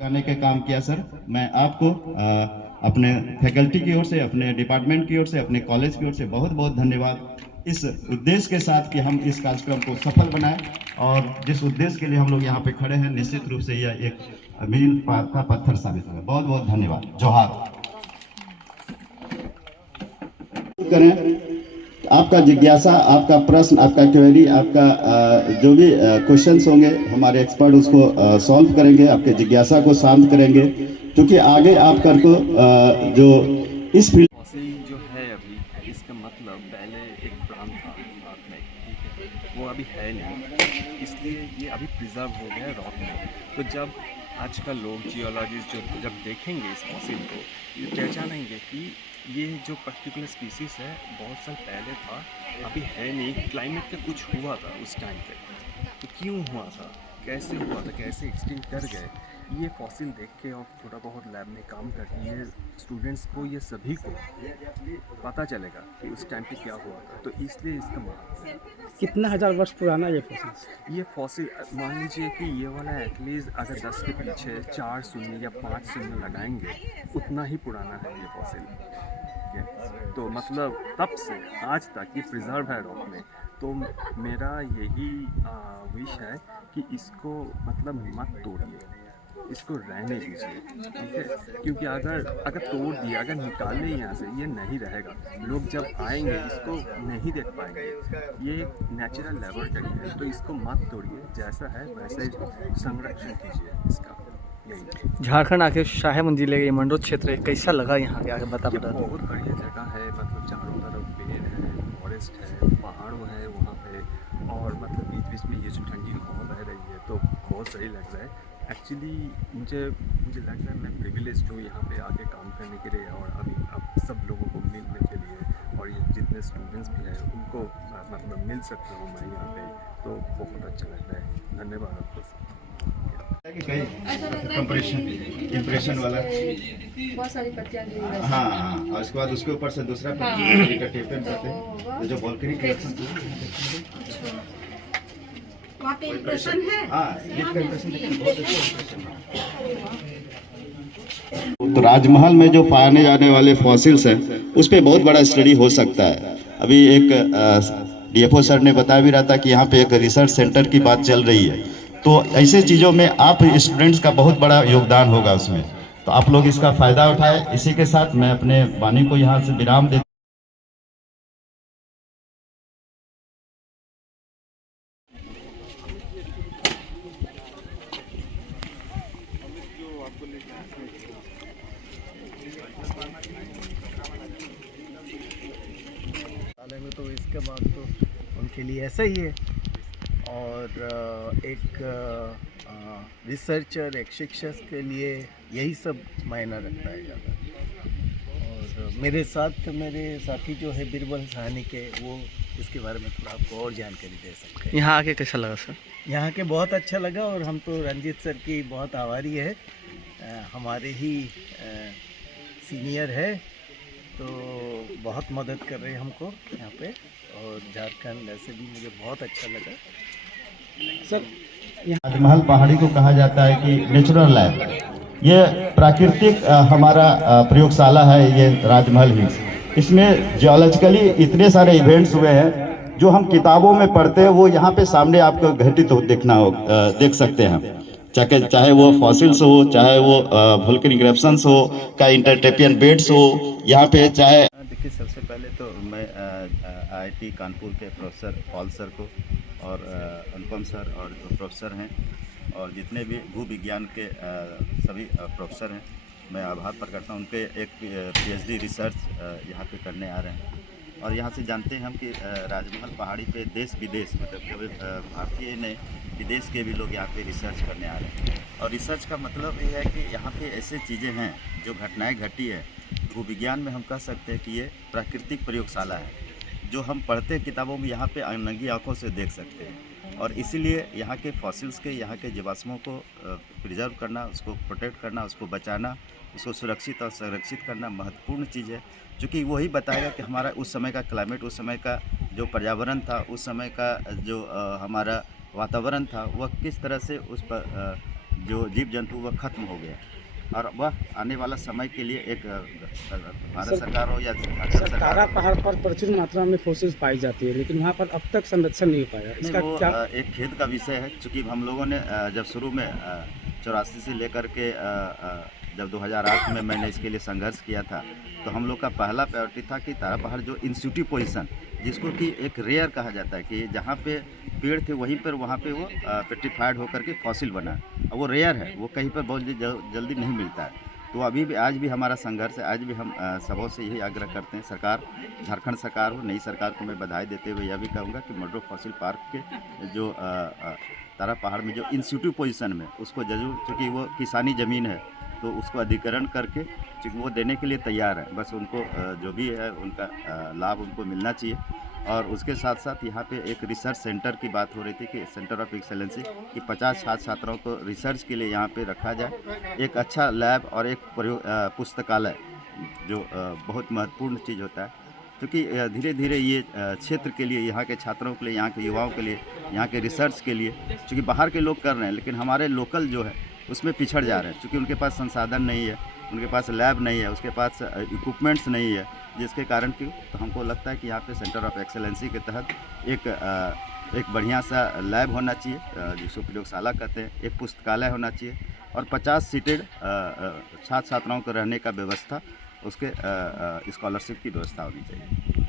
लगाने का काम किया सर। मैं आपको अपने फैकल्टी की ओर से, अपने डिपार्टमेंट की ओर से, अपने कॉलेज की ओर से बहुत बहुत धन्यवाद, इस उद्देश्य के साथ कि हम इस कार्यक्रम को सफल बनाएं और जिस उद्देश्य के लिए हम लोग यहाँ पे खड़े हैं, निश्चित रूप से यह एक मील का पत्थर साबित हुआ। बहुत बहुत धन्यवाद। जोहार। करें आपका जिज्ञासा, आपका प्रश्न, आपका क्वेरी, आपका जो भी क्वेश्चंस होंगे, हमारे एक्सपर्ट उसको सॉल्व करेंगे, आपके जिज्ञासा को शांत करेंगे, क्योंकि आगे आप कर को जो इस फील्ड फॉसिल जो है अभी, इसका मतलब पहले एक प्लान था अर्थ में, ठीक है, वो अभी है नहीं, इसलिए ये अभी प्रिजर्व हो गया है रॉक में। तो जब आजकल लोग जियोलॉजिस्ट जो जब देखेंगे इस फॉसिल को, ये पहचानेंगे कि ये जो पर्टिकुलर स्पीसीज है बहुत साल पहले था, अभी है नहीं। क्लाइमेट का कुछ हुआ था उस टाइम पे, तो क्यों हुआ था, कैसे हुआ था, कैसे एक्सटिंक्ट कर गए, ये फॉसिल देख के और थोड़ा बहुत लैब में काम करके ये स्टूडेंट्स को, ये सभी को पता चलेगा कि उस टाइम पे क्या हुआ था। तो इसलिए इसका महत्व है। कितना हज़ार वर्ष पुराना ये फॉसिल मान लीजिए कि ये वाला एटलीस्ट अगर 10 के पीछे 4 शून्य या 5 शून्य लगाएंगे, उतना ही पुराना है ये फॉसिल। ठीक है, तो मतलब तब से आज तक ये प्रिजर्व है रॉक में। तो मेरा यही विश है कि इसको मतलब मत तोड़िए, इसको रहने दीजिए, ठीक है, क्योंकि अगर तोड़ दिया, अगर निकाले यहाँ से, ये नहीं रहेगा। लोग जब आएंगे इसको नहीं देख पाएंगे। ये एक नेचुरल लेबोरेटरी है, तो इसको मत तोड़िए, जैसा है वैसे संरक्षण कीजिए इसका। यही झारखंड आके शाहमंद जिले के मंडोर क्षेत्र कैसा लगा यहाँ के आगे बता बहुत बढ़िया जगह है। मतलब चारों तरफ पेड़ है, फॉरेस्ट है, पहाड़ है वहाँ पे, और मतलब बीच बीच में ये जो ठंडी हवा बह रही है, तो बहुत सही लग रहा है। एक्चुअली मुझे लग रहा है मैं प्रिविलेज हूँ यहाँ पे आके काम करने के लिए, और अभी अब सब लोगों को मिलने के लिए, और ये जितने स्टूडेंट्स भी हैं उनको मतलब मिल सकता हूँ मैं यहाँ पे, तो बहुत अच्छा लग रहा है। धन्यवाद आपको। इम्प्रेशन वाला बहुत सारी पत्तियां गिरी हुई हैं। हाँ, और उसके बाद उसके ऊपर से दूसरा टेपन करते हैं, जो वोल्केनिक रिएक्शन वहाँ पे इम्प्रेशन है। तो राजमहल में जो पाने जाने वाले फॉसिल्स हैं, उस पर बहुत बड़ा स्टडी हो सकता है। अभी एक डीएफओ सर ने बताया भी रहा था कि यहाँ पे एक रिसर्च सेंटर की बात चल रही है। तो ऐसे चीज़ों में आप स्टूडेंट्स का बहुत बड़ा योगदान होगा उसमें, तो आप लोग इसका फायदा उठाएं। इसी के साथ मैं अपने वाणी को यहाँ से विराम देता हूं। में तो इसके बाद तो उनके लिए ऐसा ही है, और एक रिसर्चर, एक शिक्षक के लिए यही सब मायना रखता है ज़्यादा। और मेरे साथी जो है बीरबल सहानी के, वो इसके बारे में थोड़ा आपको और जानकारी दे सकते हैं। यहाँ आके कैसा लगा सर? यहाँ के बहुत अच्छा लगा, और हम तो रंजीत सर की बहुत आभारी है। हमारे ही सीनियर है, तो बहुत मदद कर रहे हैं हमको यहाँ पे, और झारखंड ऐसे भी मुझे बहुत अच्छा लगा सर। राजमहल पहाड़ी को कहा जाता है कि नेचुरल लैब, ये प्राकृतिक हमारा प्रयोगशाला है ये राजमहल हिल्स। इसमें जियोलॉजिकली इतने सारे इवेंट्स हुए हैं जो हम किताबों में पढ़ते हैं, वो यहाँ पे सामने आपको घटित हो देख सकते हैं। चाहे वो फॉसिल्स हो, चाहे वो वोल्केनिक इरप्शंस हो, का इंटरटेपियन बेड्स हो यहाँ पे, चाहे देखिए। सबसे पहले तो मैं आईआईटी कानपुर के प्रोफेसर पॉल सर को, और अनुपम सर और जो प्रोफेसर हैं, और जितने भी भू विज्ञान के सभी प्रोफेसर हैं, मैं आभार प्रकट करता हूँ। उनके एक पीएचडी रिसर्च यहाँ पे करने आ रहे हैं, और यहाँ से जानते हैं हम कि राजमहल पहाड़ी पे देश विदेश, मतलब केवल भारतीय नहीं, विदेश के भी लोग यहाँ पे रिसर्च करने आ रहे हैं। और रिसर्च का मतलब ये है कि यहाँ पे ऐसे चीज़ें हैं, जो घटनाएं घटी है, भू विज्ञान में हम कह सकते हैं कि ये प्राकृतिक प्रयोगशाला है, जो हम पढ़ते किताबों में यहाँ पे नंगी आंखों से देख सकते हैं। और इसीलिए यहाँ के फॉसिल्स के, यहाँ के जीवाश्मों को प्रिजर्व करना, उसको प्रोटेक्ट करना, उसको बचाना, उसको सुरक्षित और संरक्षित करना महत्वपूर्ण चीज़ है, जो कि वही बताएगा कि हमारा उस समय का क्लाइमेट, उस समय का जो पर्यावरण था, उस समय का जो हमारा वातावरण था, वह किस तरह से उस पर जो जीव जंतु वह खत्म हो गया और वह आने वाला समय के लिए एक भारत सरकार हो या झारखंड सर, तारा सरकार हो, पहाड़ पर प्रचुर मात्रा में फॉसिल्स पाई जाती है, लेकिन वहाँ पर अब तक संरक्षण नहीं हो पाया। नहीं, इसका वो क्या एक खेद का विषय है। चूँकि हम लोगों ने जब शुरू में 84 से लेकर के जब 2008 में मैंने इसके लिए संघर्ष किया था, तो हम लोग का पहला प्रायोरिटी था कि तारा पहाड़ जो इंस्टीट्यूटिव पोजीशन, जिसको कि एक रेयर कहा जाता है कि जहाँ पे पेड़ थे वहीं पर वहाँ पे वो पेट्रीफाइड होकर के फॉसिल बना है। और वो रेयर है, वो कहीं पर बहुत जल्दी नहीं मिलता है। तो अभी भी आज भी हमारा संघर्ष है। आज भी हम सबों से यही आग्रह करते हैं, सरकार, झारखंड सरकार हो, नई सरकार को मैं बधाई देते हुए यह भी कहूँगा कि मडरो फॉसिल पार्क के जो तारा पहाड़ में जो इंस्टीट्यूटिव पोजीशन में उसको जरूर, चूँकि वो किसानी ज़मीन है तो उसको अधिग्रहण करके चूँकि वो देने के लिए तैयार है, बस उनको जो भी है उनका लाभ उनको मिलना चाहिए। और उसके साथ साथ यहाँ पे एक रिसर्च सेंटर की बात हो रही थी कि सेंटर ऑफ एक्सेलेंसी कि 50 छात्र छात्राओं को रिसर्च के लिए यहाँ पे रखा जाए। एक अच्छा लैब और एक पुस्तकालय जो बहुत महत्वपूर्ण चीज़ होता है, क्योंकि धीरे धीरे ये क्षेत्र के लिए, यहाँ के छात्रों के लिए, यहाँ के युवाओं के लिए, यहाँ के रिसर्च के लिए, चूँकि बाहर के लोग कर रहे हैं लेकिन हमारे लोकल जो है उसमें पिछड़ जा रहे हैं, क्योंकि उनके पास संसाधन नहीं है, उनके पास लैब नहीं है, उसके पास इक्विपमेंट्स नहीं है, जिसके कारण कि तो हमको लगता है कि यहाँ पे सेंटर ऑफ एक्सेलेंसी के तहत एक बढ़िया सा लैब होना चाहिए, जिसको प्रयोगशाला कहते हैं, एक पुस्तकालय होना चाहिए और 50 सीटेड छात्र छात्राओं को रहने का व्यवस्था, उसके स्कॉलरशिप की व्यवस्था होनी चाहिए।